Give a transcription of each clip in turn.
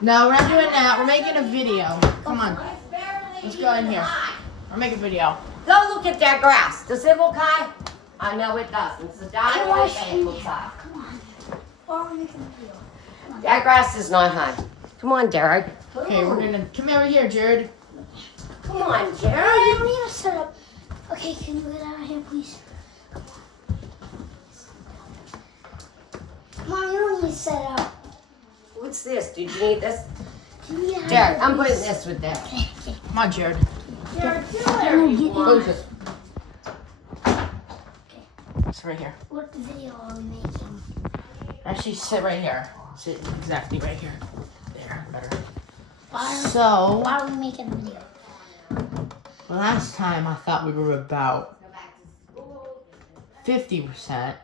No, we're not doing that. We're making a video. Come on. Let's go in here. We're making a video. Go look at that grass. Does it look high? I know it doesn't. It's a diamond and looks high. That grass is not high. Come on, Derek. Okay, we're gonna come over here, Jared. Come on, Jared. I don't need to set up. Okay, can you get out of here, please? Mom, you don't need to set up. What's this? Did you need this? Can you get out Jared, of I'm here, putting please? this with them. Okay, okay. Come on, Jared. Jared, do I'm whatever gonna you get want. Close this. It's right here. What video are we making? Actually, sit right here. Sit exactly right here. There, better. Why So, are we making a video? last time I thought we were about 50%.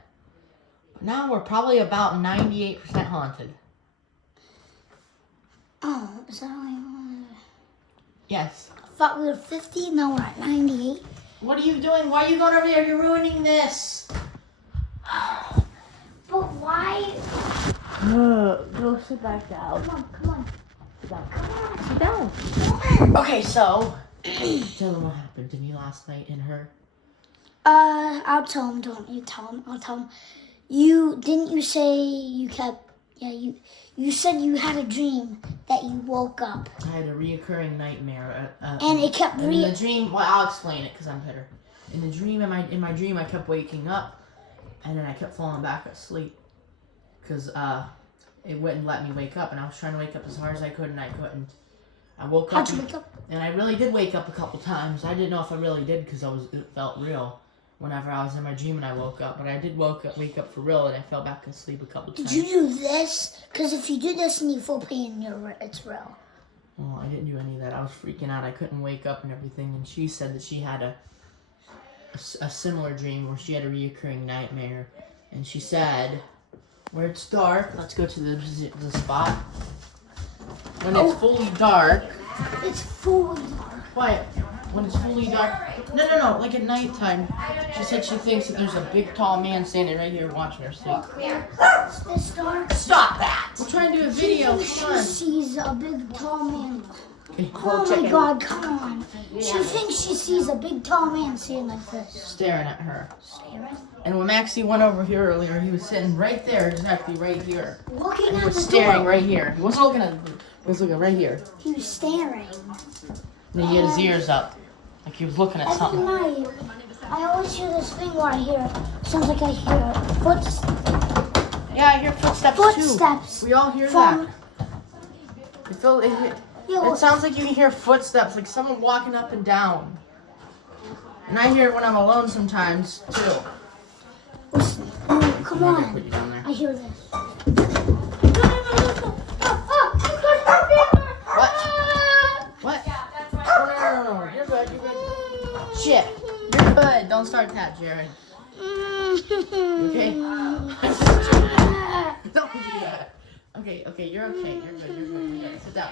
But now we're probably about 98% haunted. Oh, is that only one? Yes. I thought we were 50, now we're at 98. What are you doing? Why are you going over there? You're ruining this. But why? Go sit back down. Come on. Sit down. Okay, so tell them what happened to me last night and her. I'll tell him. Don't you tell him? I'll tell him. You say you kept? Yeah, you said you had a dream that you woke up I had a reoccurring nightmare. and it kept in the dream. Well, I'll explain it because I'm better. In the dream, in my dream, I kept waking up, and then I kept falling back asleep because it wouldn't let me wake up, and I was trying to wake up as hard as I could, and I couldn't. I woke up. How'd you wake up? And I really did wake up a couple times. I didn't know if I really did because it felt real whenever I was in my dream and I woke up. But I did wake up for real, and I fell back asleep a couple times. Did you do this? Because if you do this and you feel pain, it's real. Well, I didn't do any of that. I was freaking out. I couldn't wake up and everything. And she said that she had a similar dream where she had a reoccurring nightmare. And she said, where it's dark, let's go to the spot. When it's fully dark. It's fully dark. Quiet. When it's fully dark. No. Like at nighttime. She said she thinks that there's a big tall man standing right here watching her sleep. It's this dark. Stop that. We're trying to do a video. She Come on. sees a big tall man. Okay. Oh my God! Come on. She thinks she sees a big tall man sitting like this. Staring at her. Staring. And when Maxie went over here earlier, he was sitting right there, exactly right here. Looking He at was the staring door. right here. He wasn't looking at. He was looking right here. He was staring. And then he had his ears up, like he was looking at Every something. night, I always hear this thing where I hear. Sounds like I hear footsteps. Yeah, I hear footsteps Footsteps too. We all hear from. that. It sounds like you can hear footsteps, like someone walking up and down. And I hear it when I'm alone sometimes too. Listen. Oh, come I'm gonna put on. you down there. I hear this. What? No. You're good. Shit. You're good. Don't start that, Jared. Okay? Don't do that. Okay, you're okay. You're good. Sit down.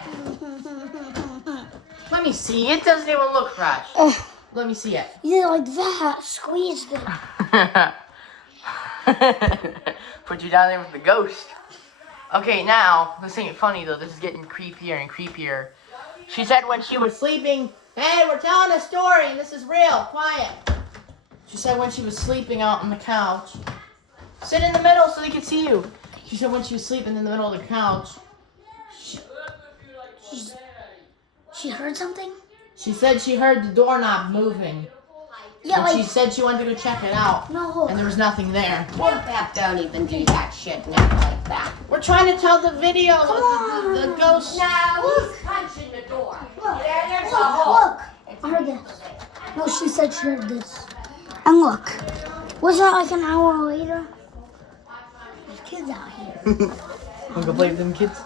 Let me see. It doesn't even look fresh. Let me see it. Yeah, like that. Squeezed it. Put you down there with the ghost. Okay, now, this ain't funny though. This is getting creepier and creepier. She said when she was sleeping, hey, we're telling a story and this is real. Quiet. She said when she was sleeping out on the couch, sit in the middle so they can see you. She said when she was sleeping in the middle of the couch, She heard something? she said she heard the doorknob moving. Yeah, And she like. said she wanted to go check it out. No. And there was nothing there. Pep, don't even do that shit now like that. We're trying to tell the video of the ghost. No, he's punching the door. Look. There's a hole. Look. I heard this. No, she said she heard this. And look. Was that like an hour later? There's kids out here. Wanna go play with them kids?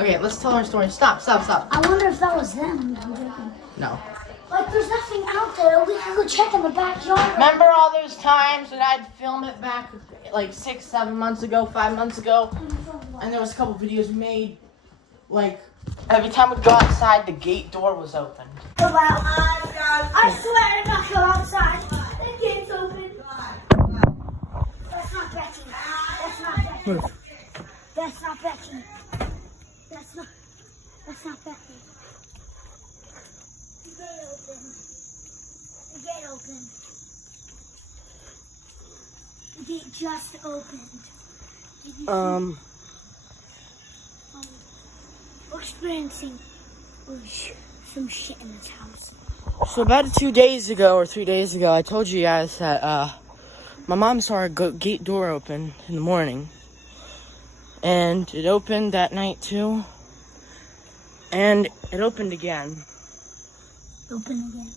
Okay, let's tell our story. Stop. I wonder if that was them. I'm joking. No. Like, there's nothing out there. We can go check in the backyard. Remember all those times that I'd film it back like 6, 7 months ago, 5 months ago? And there was a couple videos we made. Like, every time we go outside, the gate door was open. I swear to not go outside. The gate's open. That's not Becky. That's not Becky. That's not Becky. That's not. just opened. We're experiencing some shit in this house. So about 2 days ago or 3 days ago, I told you guys that my mom saw our gate door open in the morning. And it opened that night too. And it opened again. Open again.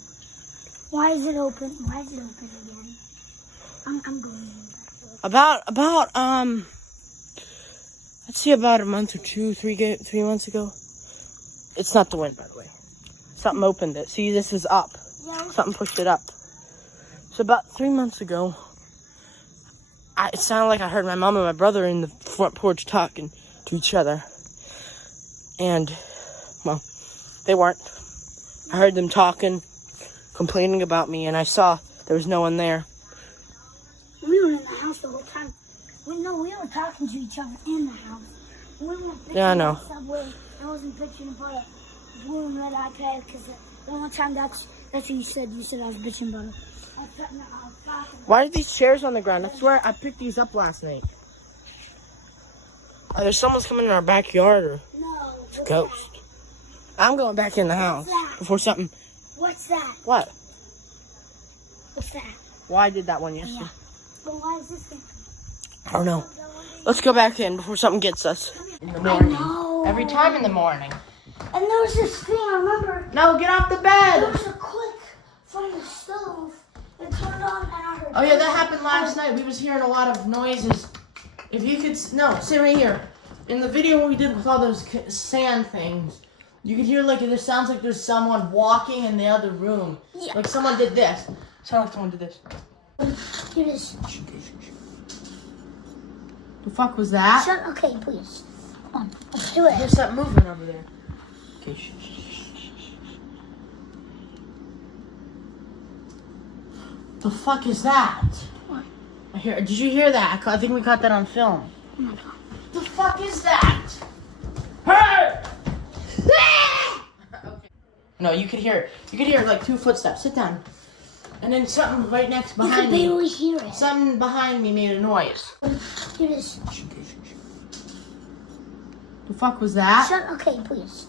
Why is it open? Why is it open again? I'm going About let's see, about a month or 3 months ago. It's not the wind, by the way. Something opened it. See, this is up. Yeah. Something pushed it up. So about 3 months ago, it sounded like I heard my mom and my brother in the front porch talking to each other. And, well, they weren't. I heard them talking, complaining about me, and I saw there was no one there. We were in the house the whole time. We were talking to each other in the house. We weren't Yeah, I know. Subway. I wasn't bitching about a blue and red iPad because the only time that's what you said. You said I was bitching about it. Why are these chairs on the ground? I swear I picked these up last night. There's someone's coming in our backyard, or No. it's a ghost. I'm going back in the house before something. What's that? What? What's that? Why did that one yesterday? Yeah. But why is this thing? I don't know. Let's go back in before something gets us. In the I morning. know. Every time in the morning. And there was this thing, I remember. No, get off the There bed. was a click from the stove. It turned on and I heard. Oh yeah, that happened last night. We was hearing a lot of noises. If you could, no, sit right here. In the video we did with all those sand things, you could hear like it sounds like there's someone walking in the other room. Yeah. Like someone did this. Sound like someone did this. Do this. The fuck was that? Shut. Okay, please. Come on, let's do it. There's something moving over there. Okay, shh. The fuck is that? What? Did you hear that? I think we caught that on film. Oh my god. The fuck is that? Hey! Okay. No, you could hear. You could hear like 2 footsteps. Sit down. And then something right next You can behind me. barely hear it. Something behind me made a noise. Do this. The fuck was that? Shut. Okay, please.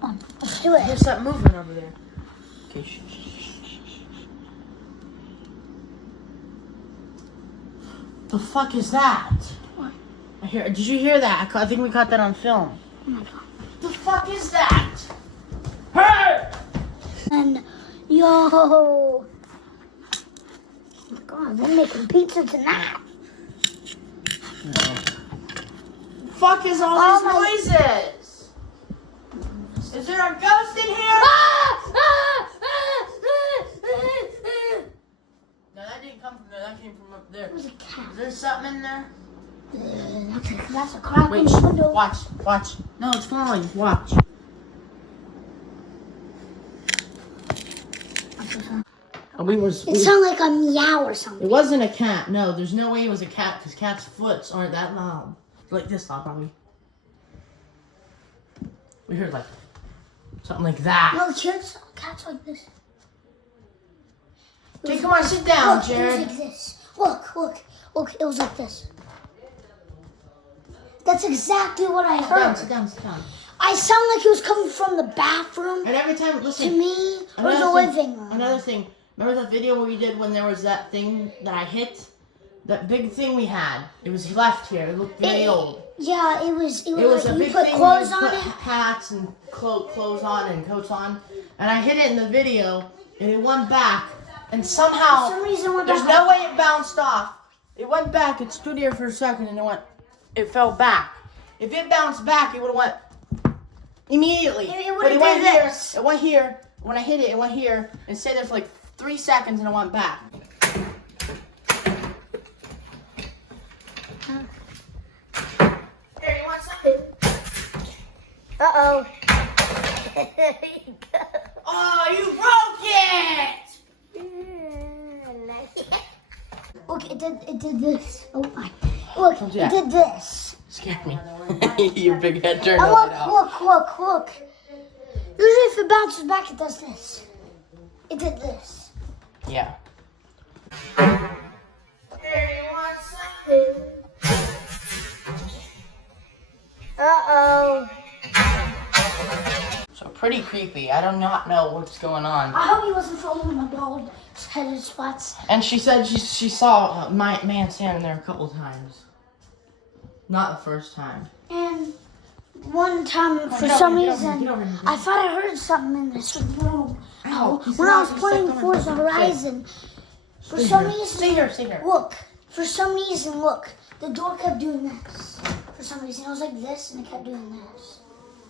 Come on, let's do it. There's something moving over there. Okay, shh. The fuck is that? What? Did you hear that? I think we caught that on film. Oh my god. The fuck is that? Hey! And yo. Oh my god, we're making pizza tonight. Fuck is all Oh these noises? Is there a ghost in here? No, that didn't come from there. That came from up there. There's a cat. Is there something in there? That's a crack Wait, in the window. watch. No, it's falling. Watch. It sounded like a meow or something. It wasn't a cat. No, there's no way it was a cat because cats' foots aren't that loud. Like this loud, probably. We heard like something like that. No, kids, cats like this. Okay, come on, sit down, Look, Jared. it was like this. Look, it was like this. That's exactly what I heard. Sit down. I sound like it was coming from the bathroom And every time, to listen. me or the Another living room. Another thing. Remember that video we did when there was that thing that I hit? That big thing we had. It was left here. It looked very old. Yeah, it was It was like a you big put thing. clothes you on put it. hats and clothes on and coats on. And I hit it in the video, and it went back. And somehow, For some reason, we're there's back. no way it bounced off. It went back. It stood here for a second, and it fell back. If it bounced back, it would have went immediately. It would've But it went did here. this. It went here. When I hit it, it went here and stayed there for like 3 seconds, and it went back. Here, you want some? Uh-oh. Oh, you broke it! Look, it did this. Oh my. Look, Don't do it that. did this. Scared me. Your big head turned And all the way out. look. Usually if it bounces back, it does this. It did this. Yeah. Here, you want some? Uh-oh. So pretty creepy. I do not know what's going on. I hope he wasn't following my bald headed spots. And she said she saw my man standing there a couple times. Not the first time. And one time, for Get some over here, reason, get over here. I thought I heard something in this room. Ow, he's When I was not- he's playing like, Forza don't- Horizon, for Stay some here. reason, Stay here, stay here. look, for some reason, look, the door kept doing this. For some reason, it was like this, and it kept doing this.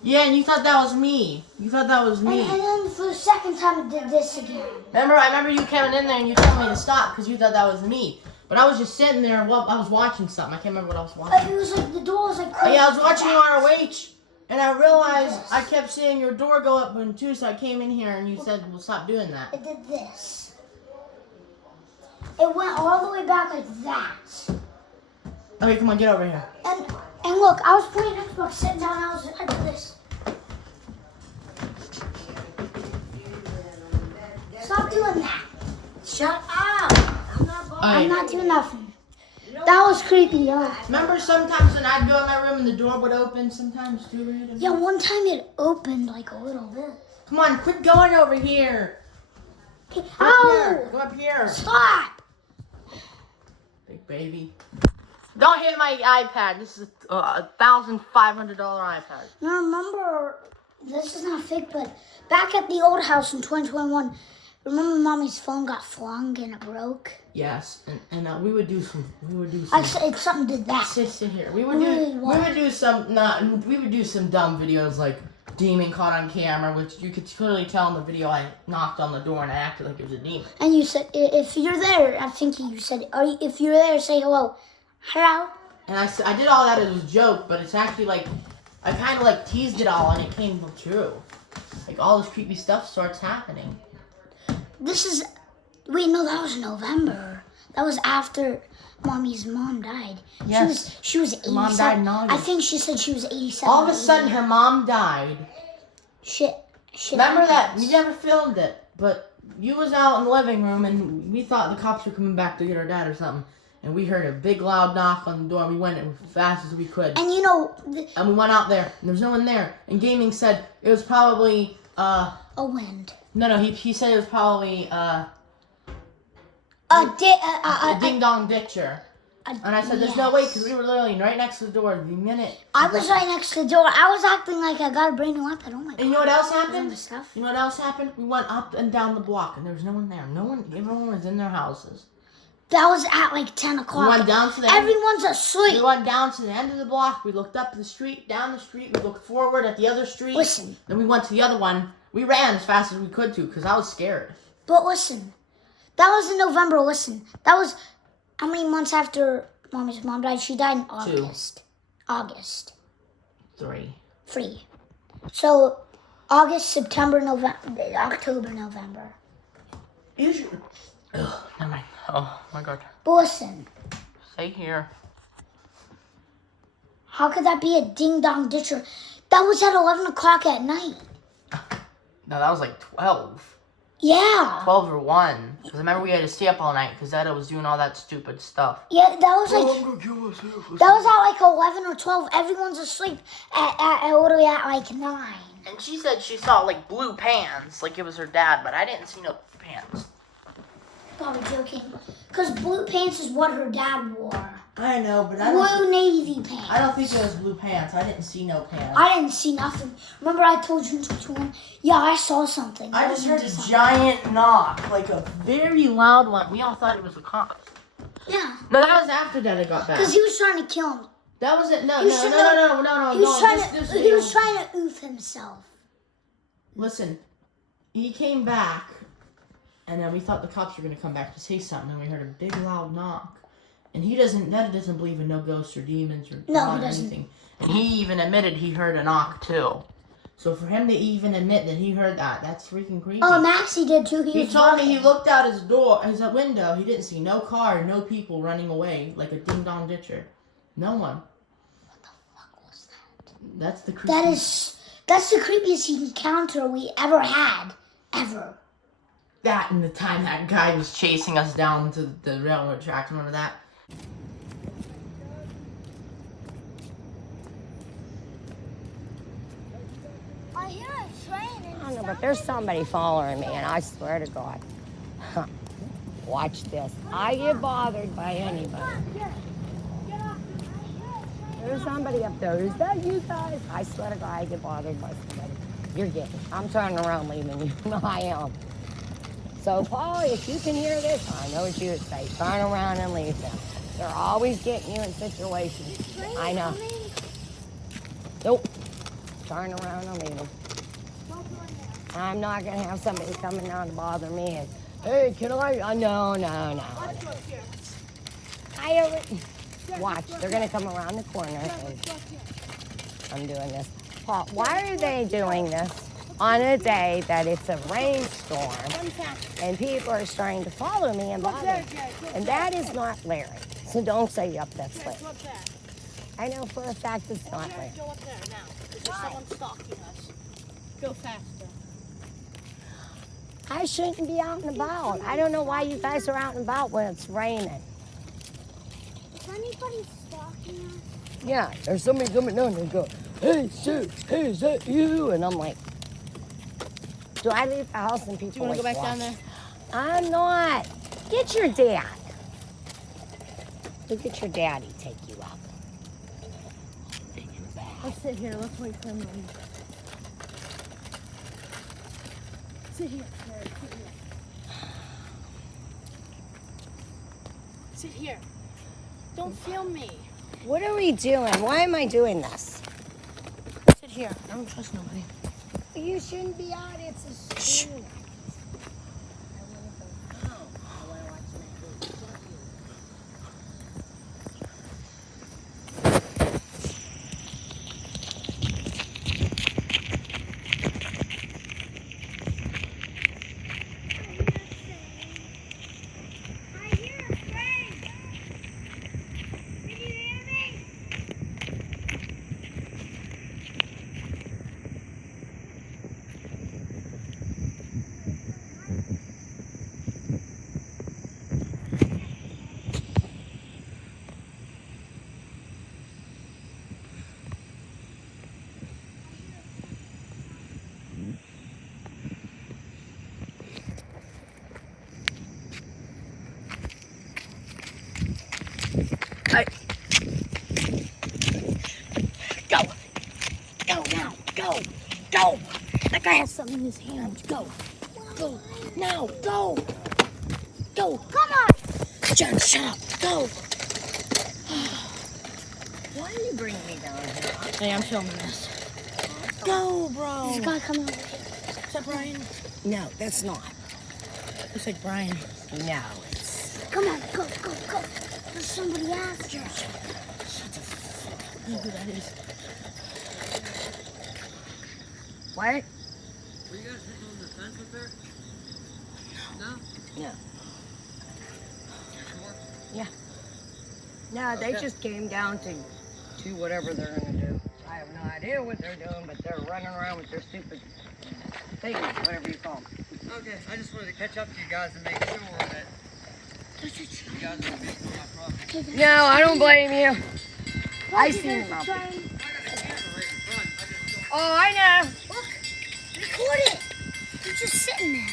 Yeah, and you thought that was me. You thought that was me. And then for the second time, it did this again. I remember you coming in there and you told me to stop because you thought that was me. But I was just sitting there while I was watching something. I can't remember what I was watching. It was like the door was like. Oh, yeah, I was watching back. ROH, and I realized I kept seeing your door go up and too, so I came in here and you said, well, stop doing that. It did this. It went all the way back like that. Okay, come on, get over here. And look, I was playing Xbox, sitting down, I did this. Stop doing that. Shut up. I'm not bothered. I'm not doing nothing. That was creepy, yo. Remember sometimes when I'd go in my room and the door would open sometimes too, Rita? Yeah, one time it opened like a little bit. Come on, quit going over here. Okay. Go up here. Ow! Go up here. Stop! Big baby. Don't hit my iPad. This is a $1,500 iPad. Now remember, this is not fake, but back at the old house in 2021, remember Mommy's phone got flung and it broke? Yes, and we would do some. I said something did that. Sit here. We would Really, do. what? We would do some dumb videos like demon caught on camera, which you could clearly tell in the video. I knocked on the door and I acted like it was a demon. And you said, if you're there, I think you said, if you're there, say hello. Hello? And I did all that as a joke, but it's actually like I kind of like teased it all and it came true. Like all this creepy stuff starts happening. This is, wait, no, that was November. That was after Mommy's mom died. Yes. She was 87. Mom died in August. I think she said she was 87. All of a sudden, her mom died. Shit. Remember that? happens. We never filmed it, but you was out in the living room and we thought the cops were coming back to get our dad or something. And we heard a big loud knock on the door. We went as fast as we could. And you know, And we went out there and there was no one there. And Gaming said it was probably, a wind. no, he said it was probably, A Ding Dong Ditcher. And I said, there's no way, because we were literally right next to the door the minute. I was right next to the door. I was acting like I got a brand new iPad. Oh my god. And you know what else Remember happened? stuff? You know what else happened? We went up and down the block and there was no one there. Everyone was in their houses. That was at like 10 We o'clock. went down to the end. Everyone's asleep. We went down to the end of the block. We looked up the street, down the street. We looked forward at the other street. Listen. Then we went to the other one. We ran as fast as we could to because I was scared. But listen, that was in November. Listen, that was how many months after Mommy's mom died? She died in August. August. 3. 3. So August, September, November, October, November. Ugh, never mind. Oh my god. But listen, Stay here. how could that be a ding dong ditcher? That was at 11 o'clock at night. No, that was like 12. Yeah. 12 or 1. Because remember we had to stay up all night because Dada was doing all that stupid stuff. Yeah, that was like, I'm gonna kill myself. that was at like 11 or 12. Everyone's asleep at literally at like 9. And she said she saw like blue pants, like it was her dad, but I didn't see no pants. Probably joking. Because blue pants is what her dad wore. I know, but Blue navy pants. I don't think it was blue pants. I didn't see no pants. I didn't see nothing. Remember I told you in 2021? Yeah, I saw something. I just heard a giant knock, like a very loud one. We all thought it was the cops. Yeah. No, that was after Dada got back. Because he was trying to kill me. That was it. No, He was no, trying no, no, no, no, He was no. trying he was trying to oof himself. Listen, he came back, and then we thought the cops were gonna come back to say something, and we heard a big loud knock. And Dada doesn't believe in no ghosts or demons or No, God he or doesn't. anything. And he even admitted he heard a knock too. So for him to even admit that he heard that, that's freaking creepy. Oh, Maxie did too. He was told me he barking. looked out his door, his window. He didn't see no car, no people running away like a ding dong ditcher. No one. What the fuck was that? That's the creepiest. That's the creepiest encounter we ever had. Ever. That and the time that guy was chasing us down to the railroad tracks. Remember that? hear it's raining. I don't know, but there's somebody following me, and I swear to God. Watch this. I get bothered by anybody. There's somebody up there. Is that you guys? I swear to God, I get bothered by somebody. You're getting. I'm turning around leaving you. I am. So, Paul, if you can hear this, I know what you would say. Turn around and leave them. They're always getting you in situations. I know. Nope. Turn around and leave them. I'm not going to have somebody coming down to bother me and, hey, can I? No. I already. Watch, they're going to come around the corner and I'm doing this. Paul, why are they doing this on a day that it's a rainstorm and people are trying to follow me and bother me? And that is not Larry. So don't say, yep, that's Larry. I know for a fact it's not Larry. Go up there now. There's someone stalking us. Go faster. I shouldn't be out and about. I don't know why you guys are out and about when it's raining. Is anybody stalking us? Yeah, there's somebody coming down and go, hey, sir, hey, is that you? And I'm like, do I leave the house and people Do you want to go like, back down watch? there? I'm not. Get your dad. Look at your daddy take you up. Let's sit here. Let's wait for him to leave. Sit here. Sit here. Don't film me. What are we doing? Why am I doing this? Sit here. I don't trust nobody. You shouldn't be out. It's a school. Go! That guy has something in his hands. Go! Now! Go! Come on! Jen, shut up! Go! Why are you bringing me down here? Hey, I'm filming this. Go, bro! There's a guy coming over here. Is that Brian? No, that's not. Looks like Brian. No, it's... Come on, go. There's somebody after you. I know who that is. What? Were you guys sitting on the fence up there? No? No. You sure? No, they Okay. just came down to do whatever they're gonna do. I have no idea what they're doing, but they're running around with their stupid things, whatever you call them. Okay, I just wanted to catch up to you guys and make sure that you guys were being on my property. No, I don't blame you. I seen There's them a out giant- I got the camera right in front. I just don't... Oh, I know. Look, record it. You're just sitting there.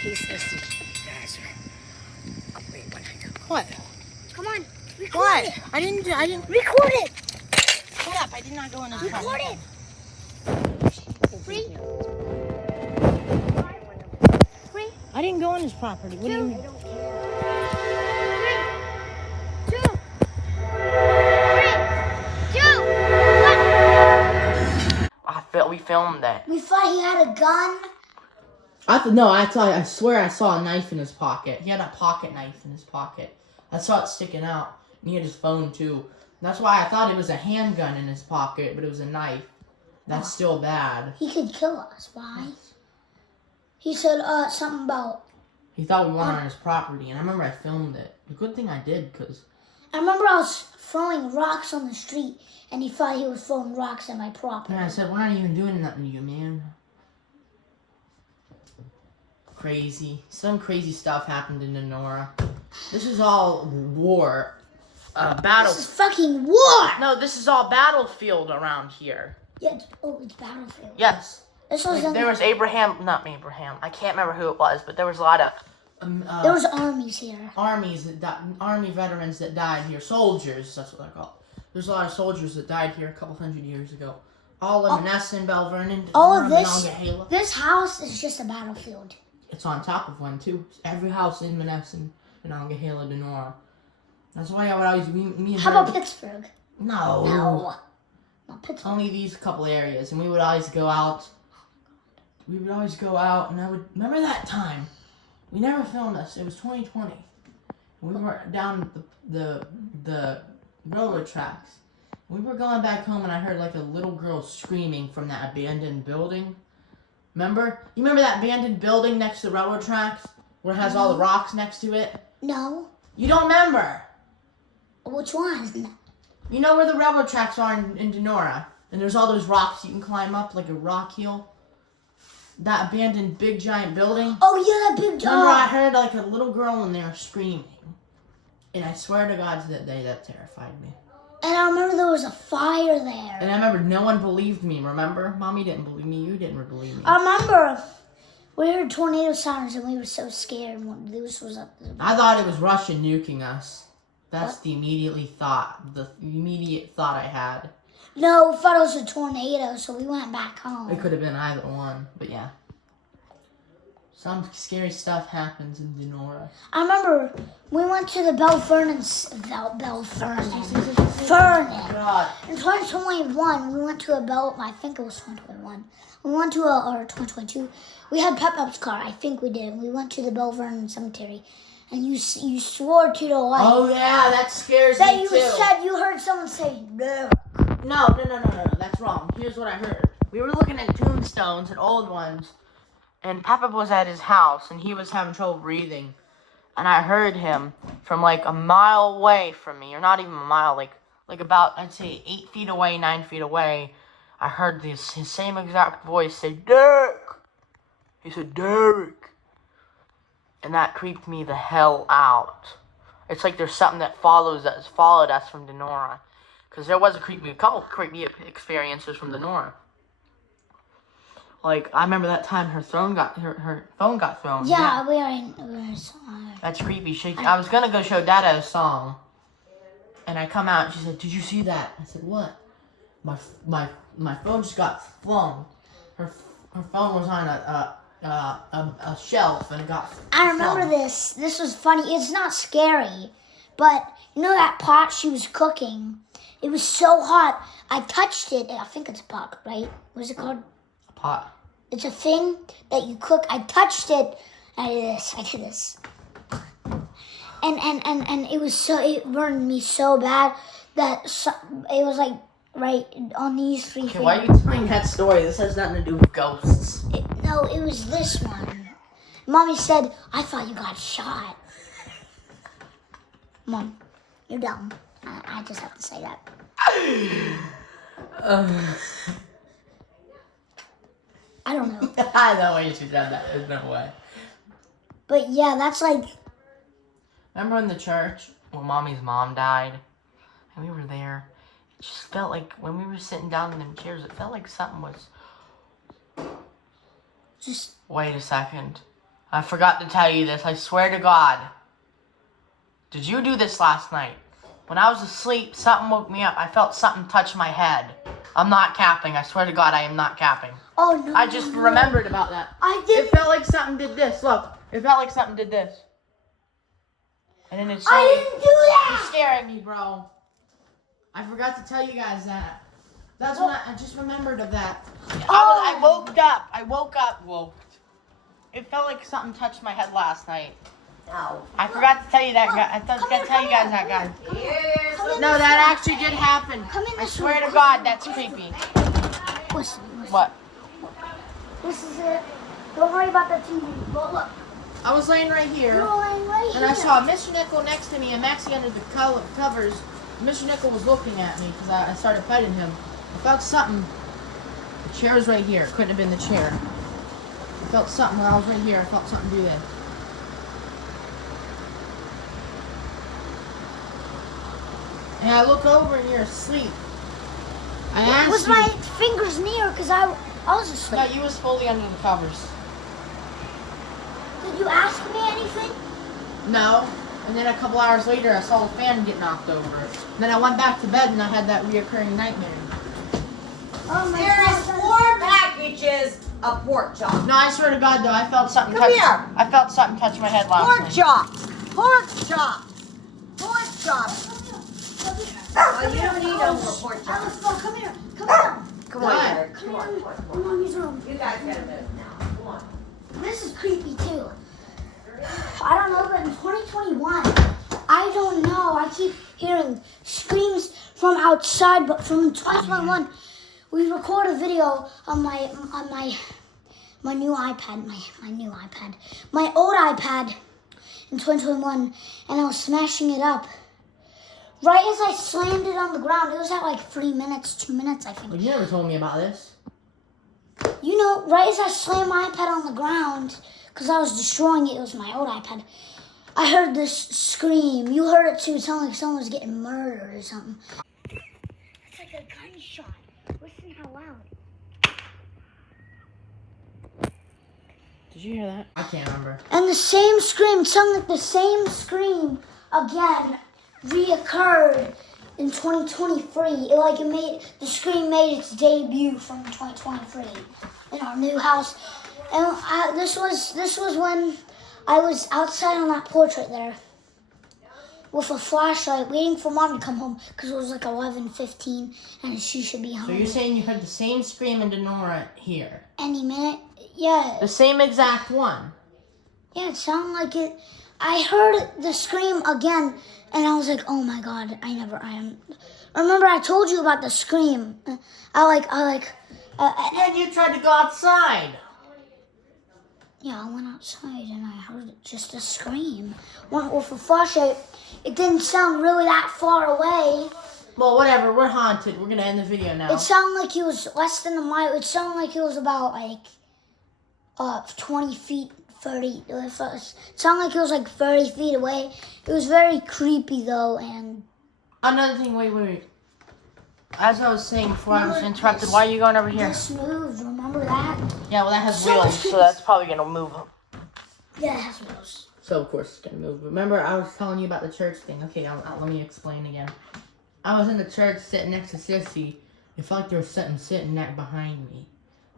He's listening. Guys are... Oh, wait, what I know. What? Come on, record What? it. I didn't. Record it. Shut up! I did not go in his Record property. it. Free. Free. I didn't go on his property. What do you mean? 3, 2, 1. We filmed that. We thought he had a gun. I swear I saw a knife in his pocket. He had a pocket knife in his pocket. I saw it sticking out. And he had his phone too. That's why I thought it was a handgun in his pocket, but it was a knife. That's still bad. He could kill us. Why? He said something about. He thought we went on his property, and I remember I filmed it. A good thing I did, because... I remember I was throwing rocks on the street, and he thought he was throwing rocks at my property. And I said, we're not even doing nothing to you, man. Crazy. Some crazy stuff happened in Nenora. This is all war. Battle. This is fucking war. No, this is all battlefield around here. Yeah, it's Battlefield. Yes. This was Like, there was not Abraham. I can't remember who it was, but there was a lot of there was armies here. army veterans that died here. Soldiers, that's what they're called. There's a lot of soldiers that died here a couple hundred years ago. All in Menneson, Bell Vernon, All of Monongahela. this house is just a battlefield. It's on top of one too. Every house in Menneson, Monongahela, Denora. That's why I would always me and How her- about Pittsburgh? No. Not Pittsburgh. Only these couple areas, and we would always go out. And I would remember that time. We never filmed this. It was 2020. We were down the railroad tracks. We were going back home, and I heard like a little girl screaming from that abandoned building. Remember? You remember that abandoned building next to the railroad tracks, where it has all the rocks next to it? No. You don't remember? Which one? You know where the railroad tracks are in Denora, and there's all those rocks you can climb up, like a rock hill. That abandoned big giant building. Oh yeah, that big Remember, I dog. heard like a little girl in there screaming, and I swear to God, that day that terrified me. And I remember there was a fire there. And I remember no one believed me. Remember, Mommy didn't believe me. You didn't believe me. I remember we heard tornado sirens and we were so scared when this was up. I thought it was Russia nuking us. That's the immediate thought I had. No, we thought it was a tornado, so we went back home. It could have been either one, but yeah. Some scary stuff happens in Denora. I remember we went to the Bell Vernon. God. In 2021, we went to I think it was 2021. We went to or 2022. We had Pep-Up's car. I think we did. We went to the Bell Vernon Cemetery. And you swore to the light. Oh yeah, that scares that me you too. said you heard someone say no. No, that's wrong. Here's what I heard. We were looking at tombstones and old ones, and Papa was at his house, and he was having trouble breathing. And I heard him from like a mile away from me, or not even a mile, like about, I'd say 8 feet away, 9 feet away. I heard his same exact voice say, Derek! He said, Derek! And that creeped me the hell out. It's like there's something that followed us from Denora. Because there was a couple creepy experiences from Denora. Like, I remember that time her phone got thrown. Yeah, we were sorry. That's creepy. I was gonna go show Dada a song. And I come out and she said, did you see that? I said, what? My phone just got flung. Her phone was on a shelf and it got I remember flung. this. This was funny. It's not scary, but you know that pot she was cooking? It was so hot. I touched it. I think it's a pot, right? What is it called? A pot. It's a thing that you cook. I touched it. I did this. And it burned me so bad that it was like right on these 3 Okay, fingers. why are you telling that story? This has nothing to do with ghosts. No, it was this one. Mommy said, I thought you got shot. Mom, you're dumb. I just have to say that. I don't know. I know why you said that. There's no way. But yeah, that's like, Remember in the church when Mommy's mom died? And we were there. It just felt like when we were sitting down in them chairs, it felt like something was... just, Wait a second. I forgot to tell you this. I swear to God. Did you do this last night? When I was asleep, something woke me up. I felt something touch my head. I'm not capping. I swear to God, I am not capping. oh no. I just no. remembered about that. I It didn't. felt like something did this. Look. It felt like something did this. And then it I didn't do You're that. scaring me, bro. I forgot to tell you guys that. That's when I just remembered of that. I woke up. It felt like something touched my head last night. No. I forgot to tell you that, guy. I forgot to tell you guys that, guys. No, that actually did happen. Come in I this swear room. to God, that's creepy. Listen. What? This is it. Don't worry about the TV. Look. I was laying right here. You're laying right And I here. saw Mr. Nickel next to me and Maxie under the covers. Mr. Nickel was looking at me because I started fighting him. I felt something. The chair was right here. It couldn't have been the chair. I felt something when I was right here. I felt something do this. And I look over and you're asleep. I asked Was you. my fingers near? Because I was asleep. No, you was fully under the covers. Did you ask me anything? No. And then a couple hours later, I saw the fan get knocked over. And then I went back to bed and I had that reoccurring nightmare. Oh my There is God. 4 packages of pork chops. No, I swear to God, though, I felt something Come touch. here. I felt something touch my head last Pork night. chops. Pork chops. Pork chops. Oh, you don't need no more pork chops. Let's go. Come here. Come here. Come What? on, Eric. Come Come on. on. Come on, use room. You guys gotta move now. Come on. This is creepy too. I don't know, but in 2021, I don't know. I keep hearing screams from outside, but from 2021, we record a video on my new iPad, my new iPad, my old iPad in 2021, and I was smashing it up. Right as I slammed it on the ground, it was at like 3 minutes, 2 minutes, I think. Well, you never told me about this. You know, right as I slammed my iPad on the ground, because I was destroying it, it was my old iPad, I heard this scream. You heard it too. It sounded like someone was getting murdered or something. It's like a gunshot. Listen how loud. Did you hear that? I can't remember. And the same scream, it sounded like the same scream again reoccurred in 2023. The scream made its debut from 2023 in our new house. And this was when I was outside on that porch right there with a flashlight waiting for Mom to come home because it was like 11:15 and she should be home So you're saying you heard the same scream in Denora here? any minute. Yeah. The same exact one? Yeah, it sounded like it. I heard the scream again, and I was like, "Oh my God!" Remember, I told you about the scream. And you tried to go outside. Yeah, I went outside and I heard just a scream. Went with a flashlight. It didn't sound really that far away. Well, whatever. We're haunted. We're gonna end the video now. It sounded like it was less than a mile. It sounded like it was about 20 feet, 30. It sounded like it was like 30 feet away. It was very creepy though, and Another thing. Wait. As I was saying before I was Remember interrupted, this- why are you going over here? this moved. Remember that? Yeah, well, that has So wheels, so that's probably gonna move. Yeah, it has wheels. So of course it's gonna move. Remember, I was telling you about the church thing. Okay, let me explain again. I was in the church sitting next to Sissy. It felt like there was something sitting right behind me.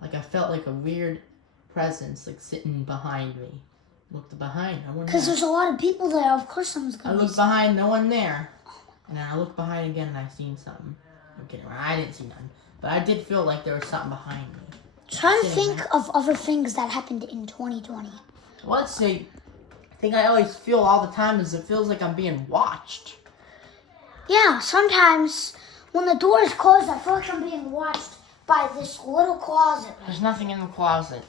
Like I felt like a weird presence, like sitting behind me. Looked behind, no one Because there. there's a lot of people there. Of course someone's I going to be... looked behind, no one there. And then I looked behind again and I seen something. I'm kidding, I didn't see nothing. But I did feel like there was something behind me. Try to sitting think there. of other things that happened in 2020. Well, let's see. The thing I always feel all the time is it feels like I'm being watched. Yeah, sometimes when the door is closed, I feel like I'm being watched by this little closet. There's nothing in the closet.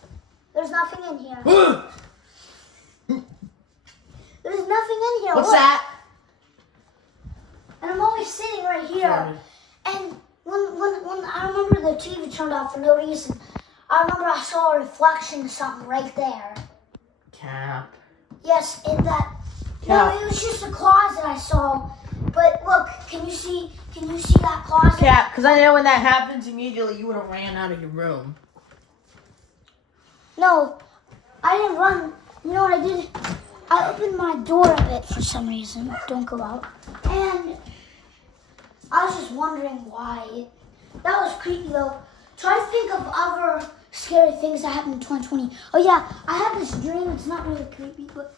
There's nothing in here. There's nothing in here. What's Look. that? And I'm always sitting right here. Sorry. And when I remember the TV turned off for no reason, I remember I saw a reflection of something right there. Cap. Yes, in that. Yeah. No, it was just a closet I saw. But look, can you see that closet? Cap, because I know when that happens, immediately you would have ran out of your room. No, I didn't run. You know what I did? I opened my door a bit for some reason. Don't go out. And I was just wondering why. That was creepy though. Try to think of other scary things that happened in 2020. Oh yeah, I had this dream. It's not really creepy, but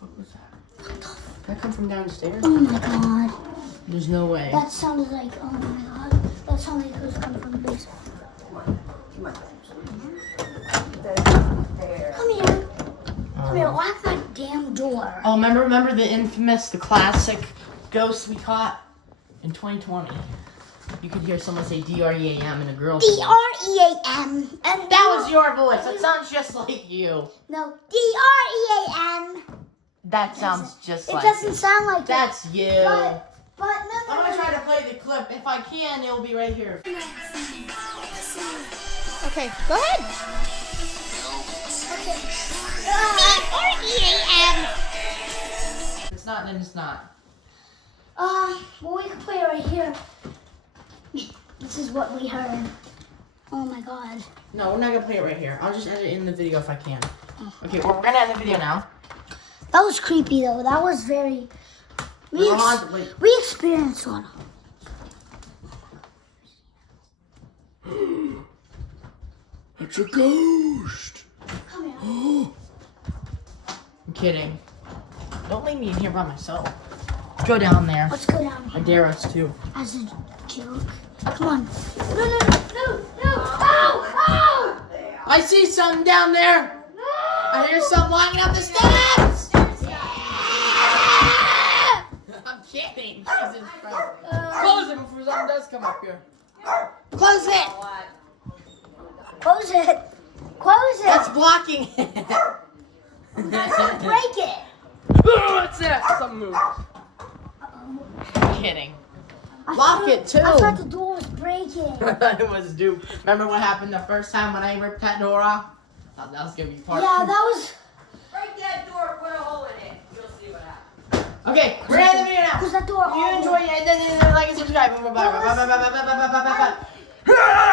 What was that? Did that come from downstairs? oh my god. There's no way. That sounded like, oh my god. That sounded like it was coming from the basement. Come here. Come here, lock that damn door. Oh, remember the classic ghost we caught in 2020? You could hear someone say D-R-E-A-M and a girl. D-R-E-A-M. And That was your voice. It sounds just like you. No, D-R-E-A-M. That sounds just It like doesn't you. sound like That's you. it. But no, I'm gonna try to play the clip. If I can, it'll be right here. Okay, go ahead. Okay. D-R-E-A-M. If it's not, then it's not. Well, we can play it right here. This is what we heard. Oh my god. No, we're not gonna play it right here. I'll just edit it in the video if I can. Okay, well, we're gonna end the video now. That was creepy though. That was very. We experienced one. It's a ghost. Come here. I'm kidding. Don't leave me in here by myself. Let's go down there. Let's go down I here. dare us too. As a joke. Come on. No. Oh! I see something down there. I hear something walking up the steps. I'm kidding. Jesus Christ. Close it before something does come up here. Close it. Close it. Close it. That's blocking it. Break it. What's that? Something moved. I'm kidding. Lock it too. I thought the door was breaking. It was due. Remember what happened the first time when I ripped that door off? Thought that was gonna be part Yeah, two. that was. Break that door, put a hole in it. You'll see what happens. Okay, we're in the video now. Close that door. If you enjoy it, then like and subscribe. Bye bye bye bye bye bye bye bye bye bye.